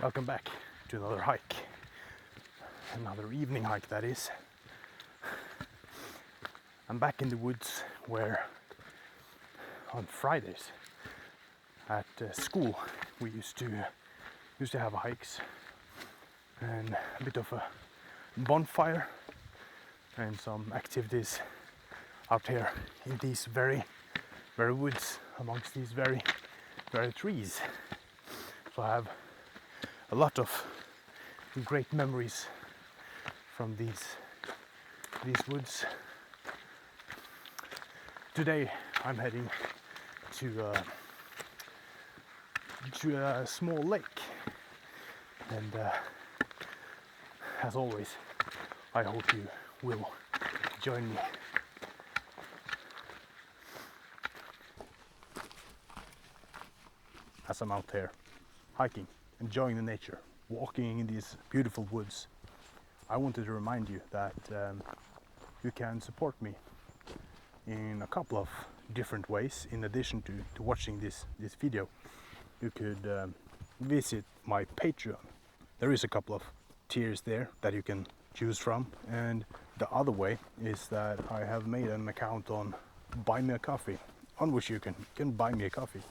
Welcome back to another hike, another evening hike that is. I'm back in the woods where on Fridays at school we used to have hikes and a bit of a bonfire and some activities out here in these very woods amongst these very trees. So I have a lot of great memories from these woods. Today I'm heading to a small lake, and as always I hope you will join me. As I'm out here hiking, enjoying the nature, walking in these beautiful woods, I wanted to remind you that you can support me in a couple of different ways. In addition to watching this video, you could visit my Patreon. There is a couple of tiers there that you can choose from, and the other way is that I have made an account on Buy Me a Coffee, on which you can buy me a coffee.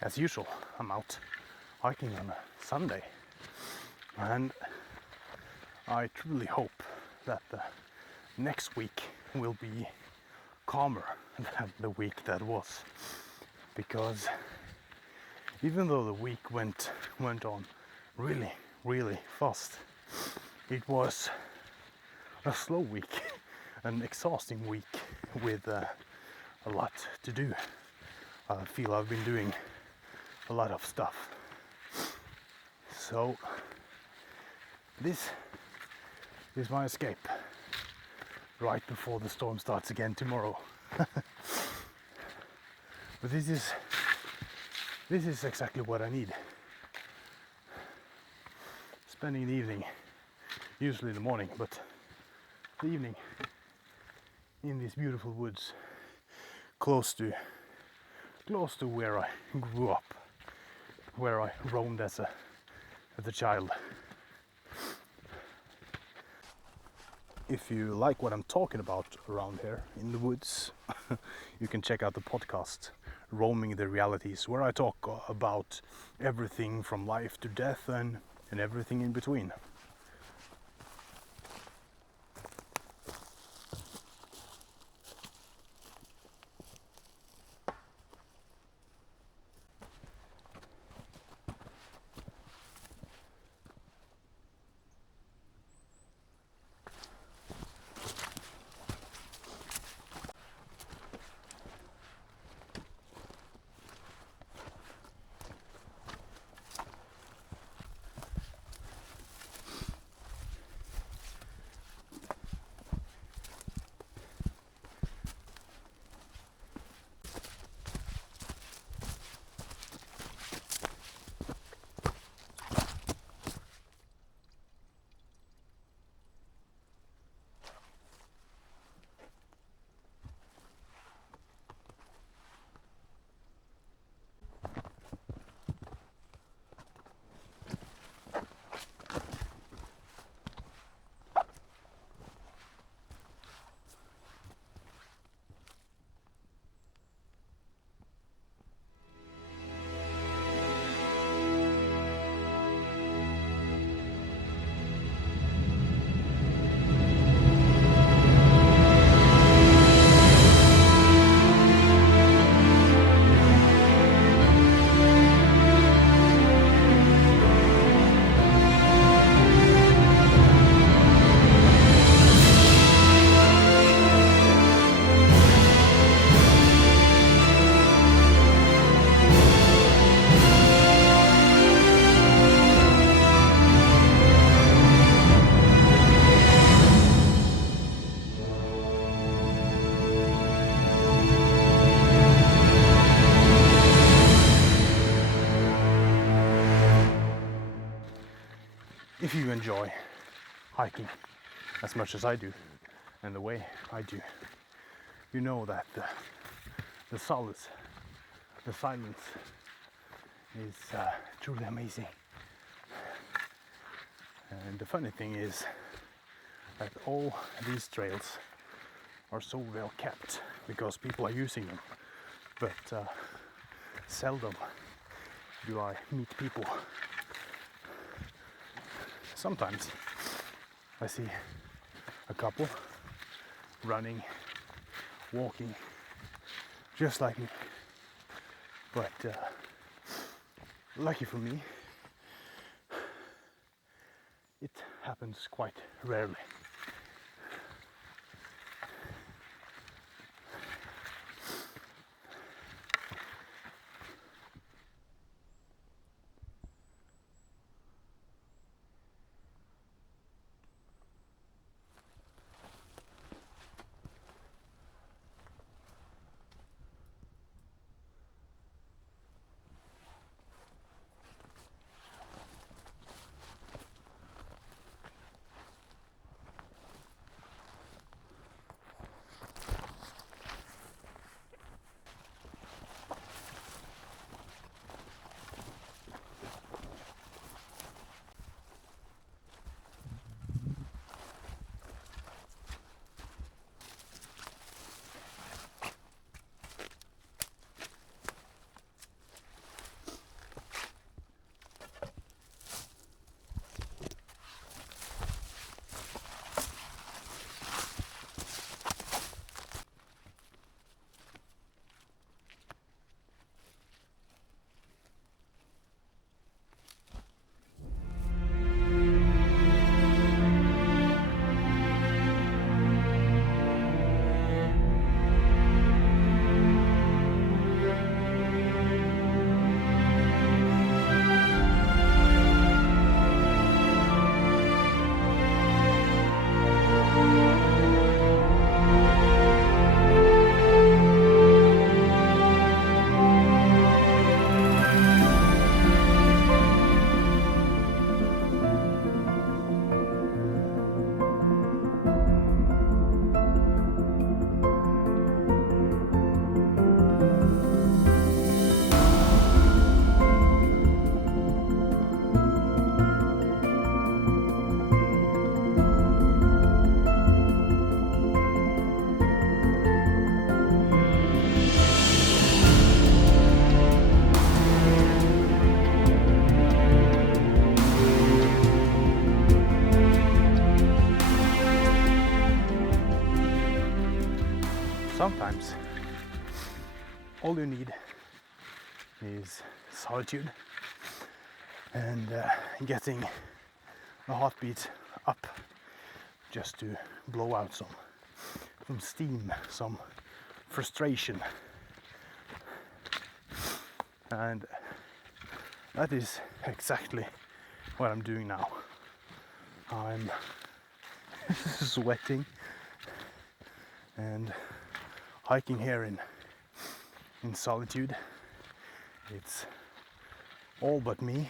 As usual, I'm out hiking on a Sunday, and I truly hope that the next week will be calmer than the week that was, because even though the week went on really fast, it was a slow week, an exhausting week with a lot to do. I feel I've been doing a lot of stuff. So this is my escape right before the storm starts again tomorrow. But this is exactly what I need. Spending the evening, usually the morning, but the evening in these beautiful woods, close to where I grew up, where I roamed as a child. If you like what I'm talking about around here in the woods, you can check out the podcast Roaming the Realities, where I talk about everything from life to death and everything in between. enjoy hiking as much as I do and the way I do, you know that the solace, the silence is truly amazing. And the funny thing is that all these trails are so well kept because people are using them, but seldom do I meet people. Sometimes I see a couple running, walking, just like me, but lucky for me, it happens quite rarely. Sometimes all you need is solitude and getting the heartbeat up just to blow out some steam, some frustration. And that is exactly what I'm doing now. I'm sweating and hiking here in solitude. It's all but me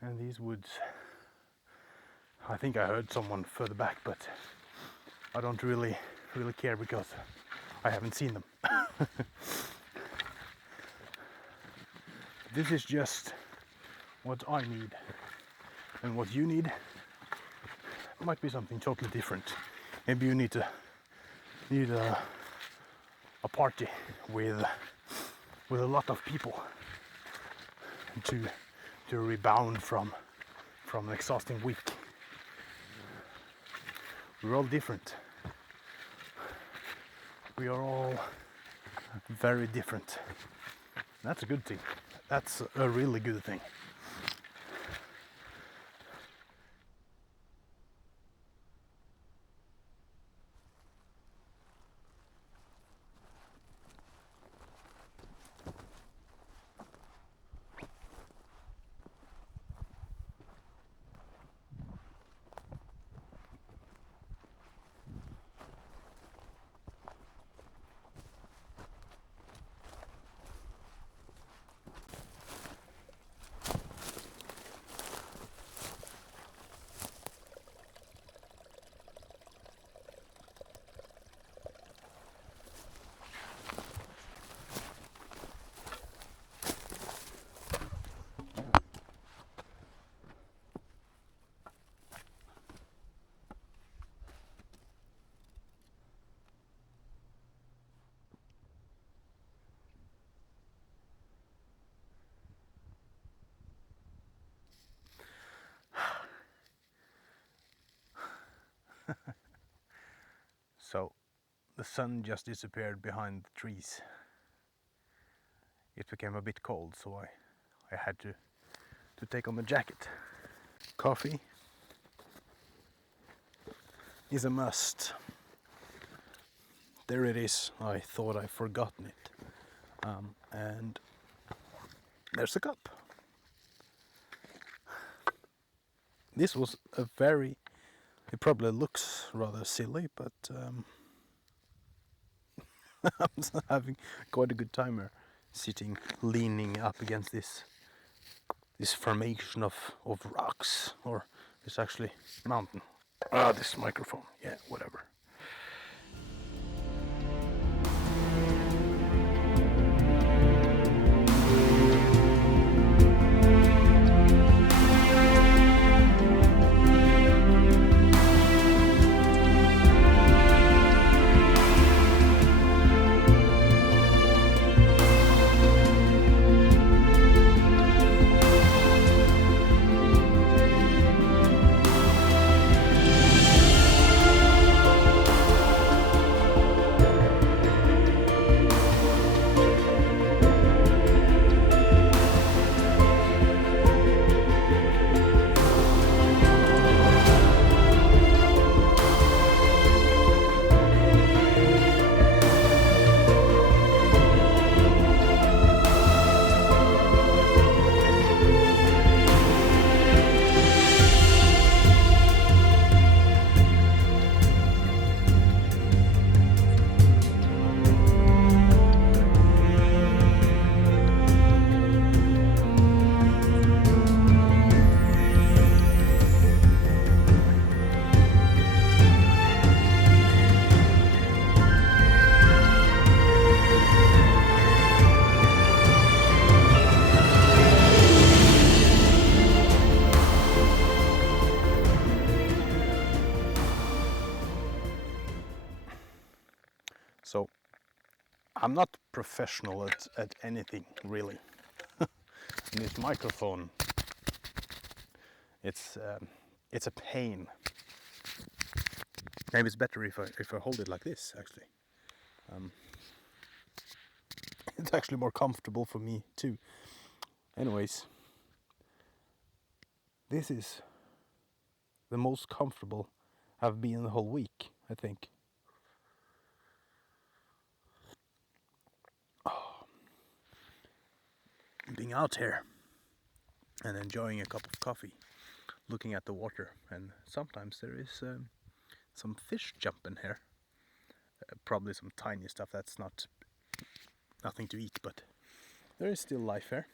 and these woods. I think I heard someone further back, but I don't really care because I haven't seen them. This is just what I need, and what you need might be something totally different. Maybe you need a party with a lot of people to rebound from an exhausting week. We're all different. We are all very different. That's a good thing. That's a really good thing. So the sun just disappeared behind the trees. It became a bit cold, so I had to take on the jacket. Coffee is a must. There it is. I thought I'd forgotten it. And there's a cup. This was a very... It probably looks rather silly, but I'm having quite a good time here, sitting, leaning up against this formation of rocks, or it's actually mountain. This microphone, yeah, whatever. So I'm not professional at anything really. And this microphone, it's a pain. Maybe it's better if I hold it like this, actually. It's actually more comfortable for me too. Anyways, this is the most comfortable I've been the whole week, I think. Being out here and enjoying a cup of coffee, looking at the water, and sometimes there is some fish jumping here. Probably some tiny stuff that's nothing to eat, but there is still life here.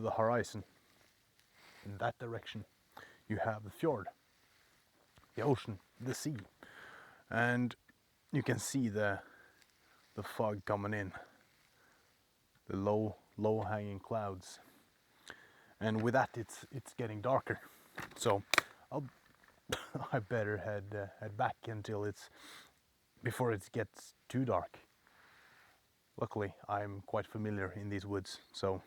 over the horizon, in that direction, you have the fjord, the ocean, the sea, and you can see the fog coming in, the low hanging clouds, and with that it's getting darker. So I better head back until before it gets too dark. Luckily, I'm quite familiar in these woods, so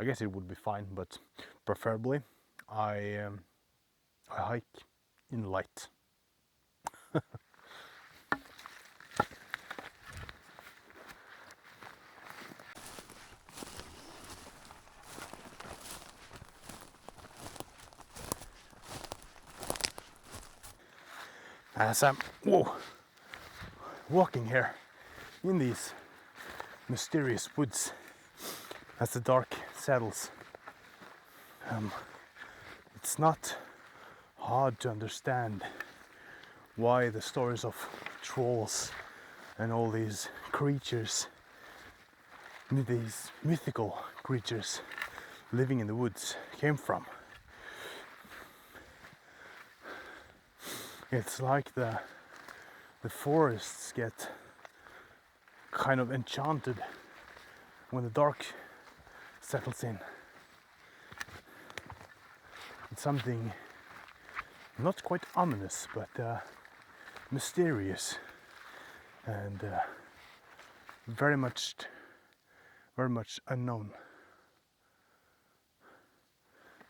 I guess it would be fine. But preferably, I hike in Ligth. As I'm walking here in these mysterious woods, as the dark settles, it's not hard to understand why the stories of trolls and all these creatures, these mythical creatures living in the woods, came from. It's like the forests get kind of enchanted when the dark settles in. It's something not quite ominous, but mysterious and very much unknown.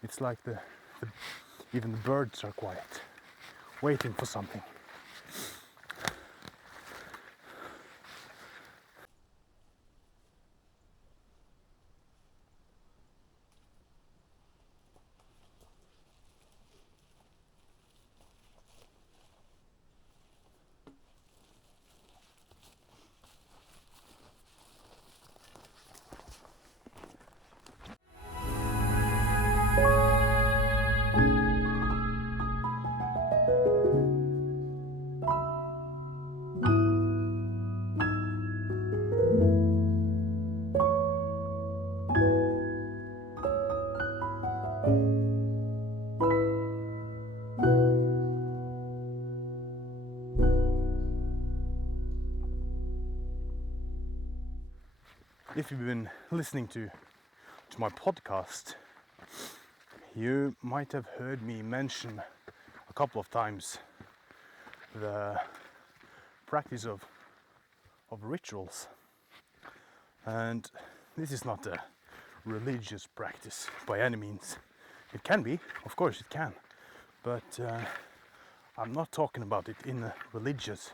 It's like even the birds are quiet, waiting for something. If you've been listening to my podcast, you might have heard me mention a couple of times the practice of rituals. And this is not a religious practice by any means. It can be, of course it can, but I'm not talking about it in a religious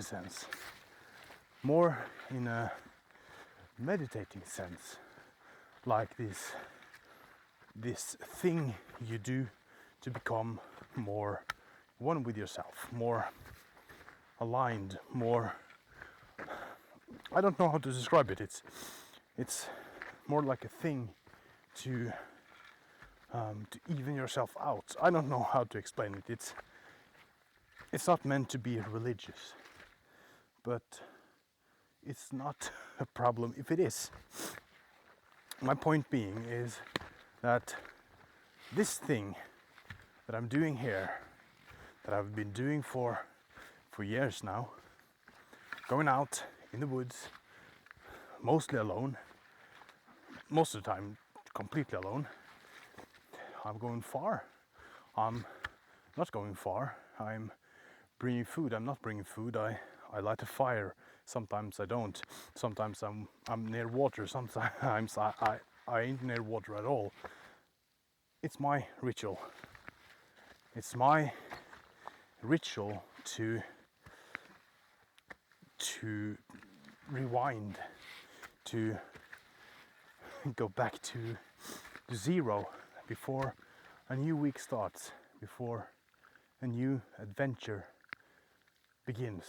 sense. More in a meditating sense, like this thing you do to become more one with yourself, more aligned, more, I don't know how to describe it. It's more like a thing to even yourself out. I don't know how to explain it. It's not meant to be religious, but it's not a problem if it is. My point being is that this thing that I'm doing here, that I've been doing for years now, going out in the woods, mostly alone, most of the time completely alone. I'm going far, I'm not going far, I'm bringing food, I'm not bringing food, I light a fire, sometimes I don't, sometimes I'm near water, sometimes I ain't near water at all. It's my ritual. It's my ritual to rewind, to go back to zero before a new week starts, before a new adventure begins.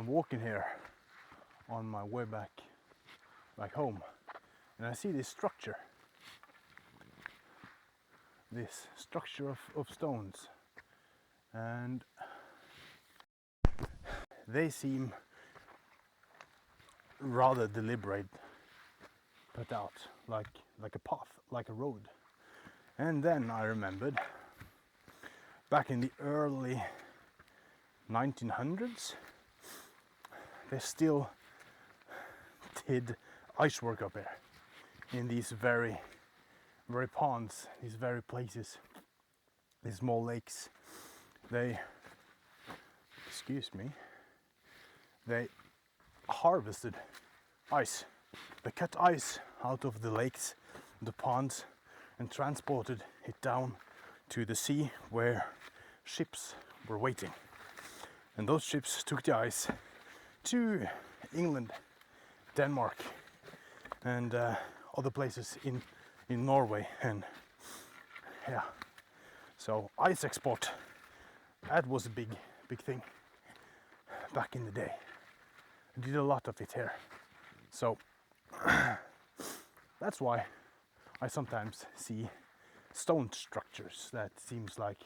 I'm walking here on my way back home, and I see this structure of stones, and they seem rather deliberate, put out like a path, like a road. And then I remembered back in the early 1900s they still did ice work up here in these very ponds, these very places, these small lakes. They harvested ice. They cut ice out of the lakes, the ponds, and transported it down to the sea where ships were waiting. And those ships took the ice to England, Denmark, and other places in Norway. And yeah, so ice export, that was a big thing back in the day. I did a lot of it here. So that's why I sometimes see stone structures that seems like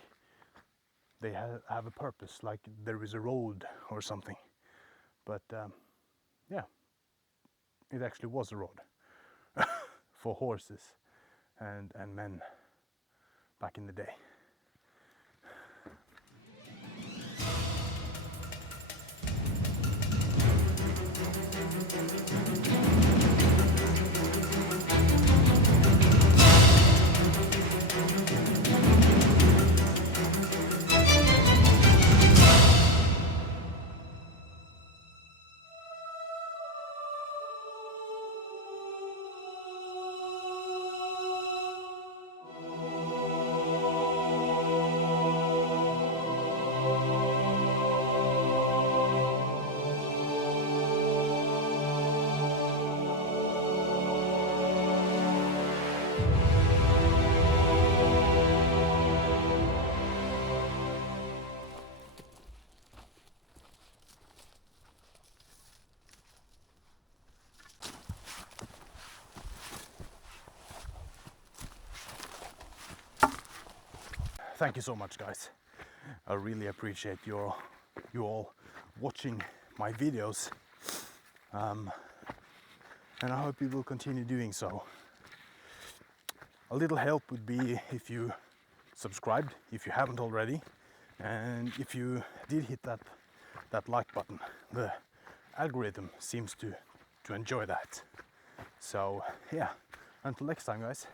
they have a purpose, like there is a road or something. But yeah, it actually was a road for horses and men back in the day. Thank you so much, guys. I really appreciate you all watching my videos, and I hope you will continue doing so. A little help would be if you subscribed, if you haven't already, and if you did hit that like button. The algorithm seems to enjoy that. So yeah, until next time, guys.